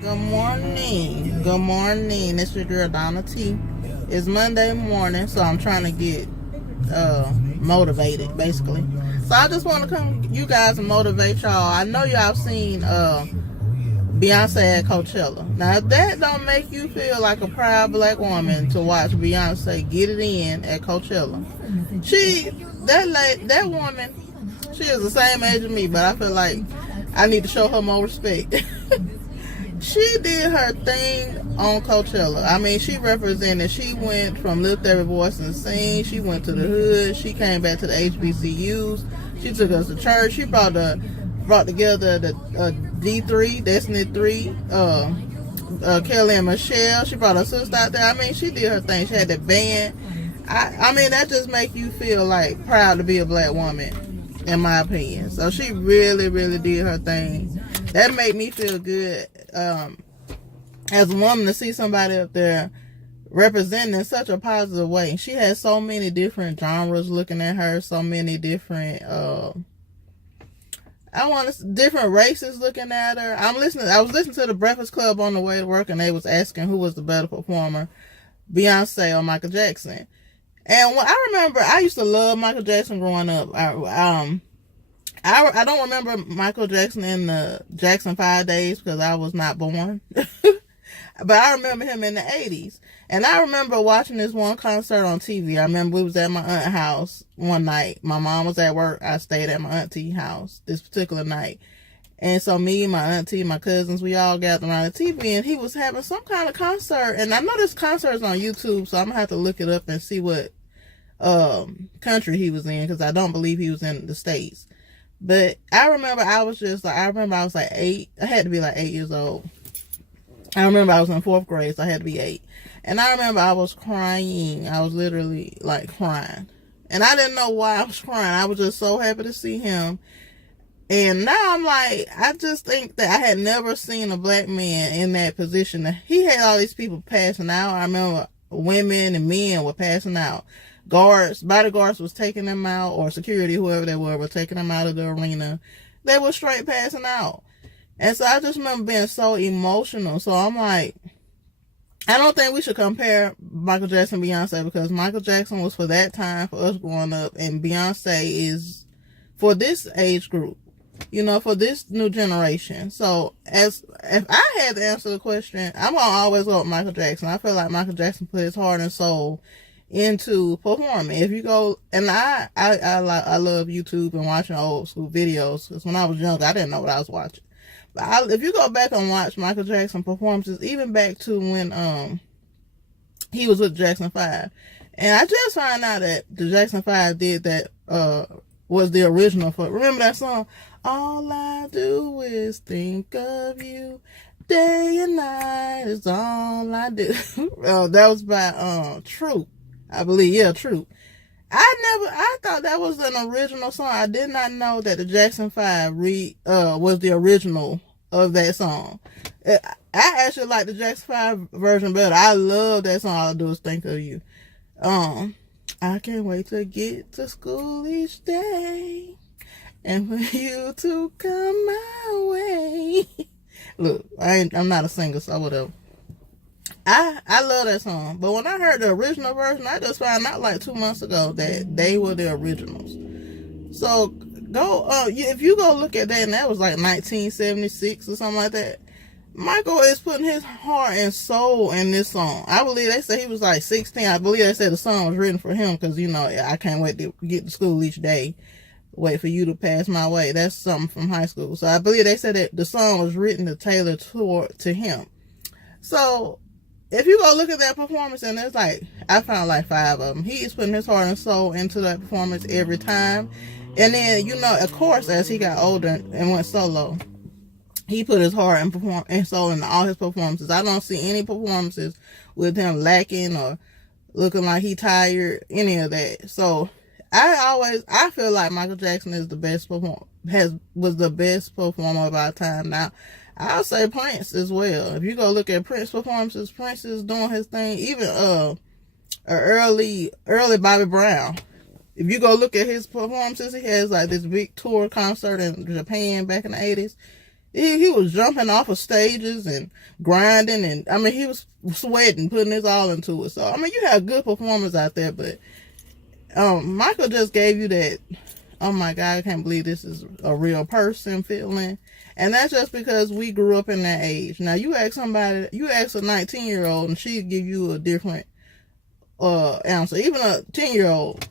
Good morning. Good morning. It's your girl Donna T. It's Monday morning, so I'm trying to get motivated, basically. So I just want to come you guys and motivate y'all. I know y'all seen Beyonce at Coachella. Now if that don't make you feel like a proud black woman to watch Beyonce get it in at Coachella. That woman, she is the same age as me, but I feel like I need to show her more respect. She did her thing on Coachella. I mean, she represented. She went from Lift Every Voice and Sing. She went to the hood. She came back to the HBCUs. She took us to church. She brought together the D3, Destiny 3, Kelly and Michelle. She brought her sister out there. I mean, she did her thing. She had the band. I mean, that just make you feel like proud to be a black woman, in my opinion. So she really, really did her thing. That made me feel good as a woman to see somebody up there representing in such a positive way. She has so many different genres looking at her, so many different different races looking at her. I was listening to the Breakfast Club on the way to work, and they was asking who was the better performer, Beyonce or Michael Jackson. And when I remember, I used to love Michael Jackson growing up. I don't remember Michael Jackson in the Jackson 5 days because I was not born. But I remember him in the 80s. And I remember watching this one concert on TV. I remember we was at my aunt's house one night. My mom was at work. I stayed at my auntie's house this particular night. And so me, my auntie, my cousins, we all gathered around the TV, and he was having some kind of concert. And I know this concert is on YouTube, so I'm going to have to look it up and see what country he was in, because I don't believe he was in the States. But I remember I was like 8. I had to be like 8 years old. I remember I was in 4th grade, so I had to be 8. And I remember I was crying. I was literally like crying. And I didn't know why I was crying. I was just so happy to see him. And now I'm like, I just think that I had never seen a black man in that position. He had all these people passing out. I remember women and men were passing out. Bodyguards was taking them out, or security, whoever they were taking them out of the arena. They were straight passing out. And so I just remember being so emotional. So I'm like, I don't think we should compare Michael Jackson and Beyonce, because Michael Jackson was for that time, for us growing up, and Beyonce is for this age group, for this new generation. So if I had to answer the question, I'm going to always go with Michael Jackson. I feel like Michael Jackson put his heart and soul into performing. If you go, and I love YouTube and watching old school videos, because when I was younger, I didn't know what I was watching. But if you go back and watch Michael Jackson performances, even back to when he was with Jackson 5, and I just found out that the Jackson 5 did that, was the original for, remember that song, all I do is think of you, day and night is all I do. That was by Troop, I believe. Yeah, Troop. I thought that was an original song. I did not know that the Jackson 5 was the original of that song. I actually like the Jackson 5 version better. I love that song, All I Do Is Think of You. I can't wait to get to school each day and for you to come my way. Look, I'm not a singer, so whatever. I love that song, but when I heard the original version, I just found out like 2 months ago that they were the originals. So go, if you go look at that, and that was like 1976 or something like that. Michael is putting his heart and soul in this song. I believe they said he was like 16. I believe they said the song was written for him because, I can't wait to get to school each day. Wait for you to pass my way. That's something from high school. So I believe they said that the song was written to tailor to him. So if you go look at that performance, and there's like, I found like 5 of them. He is putting his heart and soul into that performance every time. And then, of course, as he got older and went solo, he put his heart and soul into all his performances. I don't see any performances with him lacking or looking like he tired, any of that. So I feel like Michael Jackson is the best was the best performer of our time. Now, I'll say Prince as well. If you go look at Prince performances, Prince is doing his thing. Even early Bobby Brown. If you go look at his performances, he has like this big tour concert in Japan back in the 80s. He was jumping off of stages and grinding, and I mean, he was sweating, putting his all into it. So I mean, you have good performers out there, but Michael just gave you that, oh my God, I can't believe this is a real person feeling. And that's just because we grew up in that age. Now you ask a 19-year-old and she'd give you a different answer. Even a 10-year-old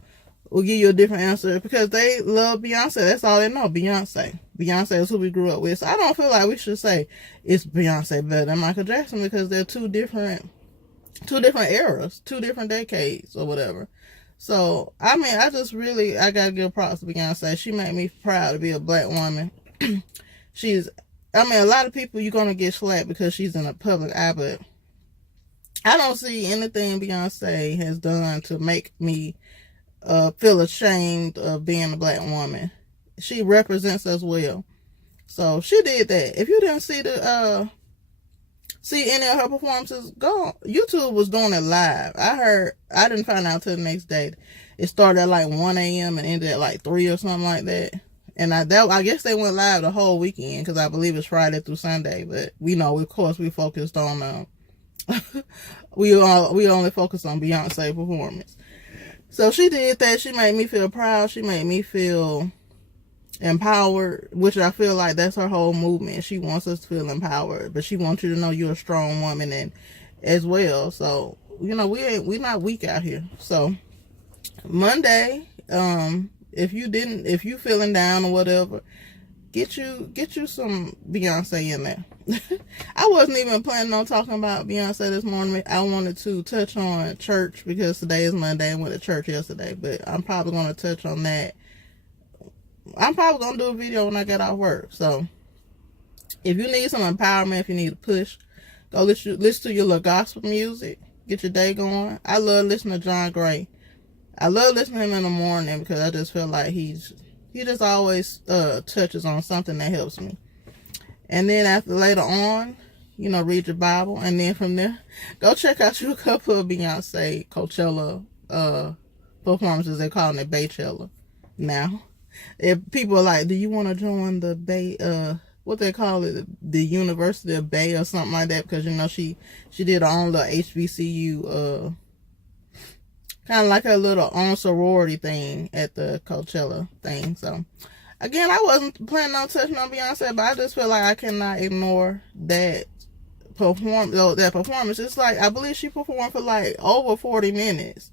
will give you a different answer because they love Beyonce. That's all they know, Beyonce. Beyonce is who we grew up with. So I don't feel like we should say it's Beyonce better than Michael Jackson, because they're two different eras, 2 different decades or whatever. So, I mean, I gotta give props to Beyonce. She made me proud to be a black woman. A lot of people, you're gonna get slapped because she's in a public eye, but I don't see anything Beyonce has done to make me feel ashamed of being a black woman. She represents us well. So she did that. If you didn't see any of her performances, go. YouTube was doing it live. I didn't find out till the next day. It started at like 1 a.m. and ended at like 3 or something like that. And I guess they went live the whole weekend, because I believe it's Friday through Sunday. But we know, of course, we focused on we only focused on Beyonce performance. So she did that. She made me feel proud. She made me feel empowered, which I feel like that's her whole movement. She wants us to feel empowered, but she wants you to know you're a strong woman and as well. So, we not weak out here. So Monday, if you feeling down or whatever, get you some Beyonce in there. I wasn't even planning on talking about Beyonce this morning. I wanted to touch on church because today is Monday. I went to church yesterday, but I'm probably going to touch on that. I'm probably going to do a video when I get off work. So if you need some empowerment, if you need a push, go listen to your little gospel music. Get your day going. I love listening to John Gray. I love listening to him in the morning because I just feel like he just always touches on something that helps me. And then later on, read your Bible. And then from there, go check out a couple of Beyonce Coachella performances. They're calling it Baychella now. If people are like, do you want to join the Bay, what they call it, the University of Bay or something like that? Because, she did her own little HBCU, kind of like her little own sorority thing at the Coachella thing. So, again, I wasn't planning on touching on Beyonce, but I just feel like I cannot ignore that performance. It's like, I believe she performed for like over 40 minutes.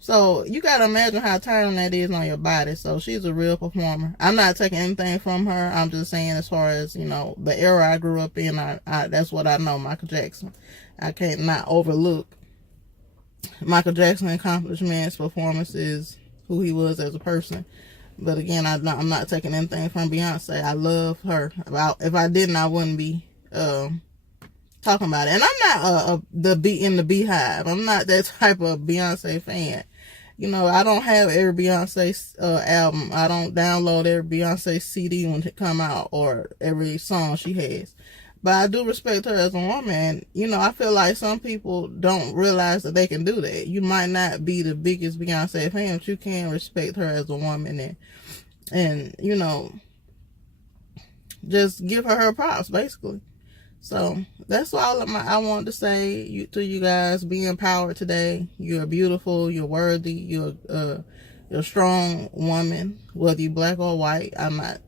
So you got to imagine how tiring that is on your body. So she's a real performer. I'm not taking anything from her. I'm just saying, as far as, the era I grew up in, that's what I know, Michael Jackson. I can't not overlook Michael Jackson's accomplishments, performances, who he was as a person. But again, I'm not taking anything from Beyonce. I love her. If I didn't, I wouldn't be talking about it. And I'm not in the Beehive. I'm not that type of Beyonce fan. I don't have every Beyonce album. I don't download every Beyonce CD when it come out, or every song she has. But I do respect her as a woman. I feel like some people don't realize that they can do that. You might not be the biggest Beyonce fan, but you can respect her as a woman and just give her props, basically. So that's all I wanted to say to you guys. Be empowered today. You're beautiful. You're worthy. You're a strong woman, whether you're black or white. I'm not,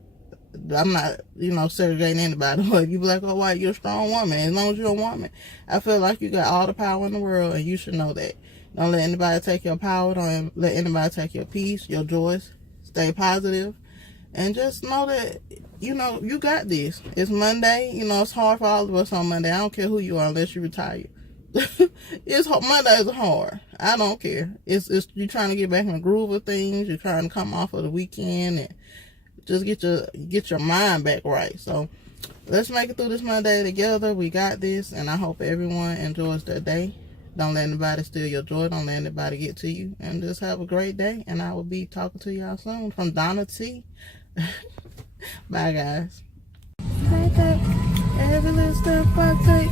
segregating anybody. Whether you're black or white, you're a strong woman. As long as you're a woman, I feel like you got all the power in the world, and you should know that. Don't let anybody take your power. Don't let anybody take your peace, your joys. Stay positive, and just know that, you got this. It's Monday. It's hard for all of us on Monday. I don't care who you are unless you retire. Mondays are hard. I don't care. It's you're trying to get back in the groove of things. You're trying to come off of the weekend and just get your mind back right. So let's make it through this Monday together. We got this, and I hope everyone enjoys their day. Don't let anybody steal your joy. Don't let anybody get to you. And just have a great day. And I will be talking to y'all soon. From Donna T. Bye, guys. Every little step I take.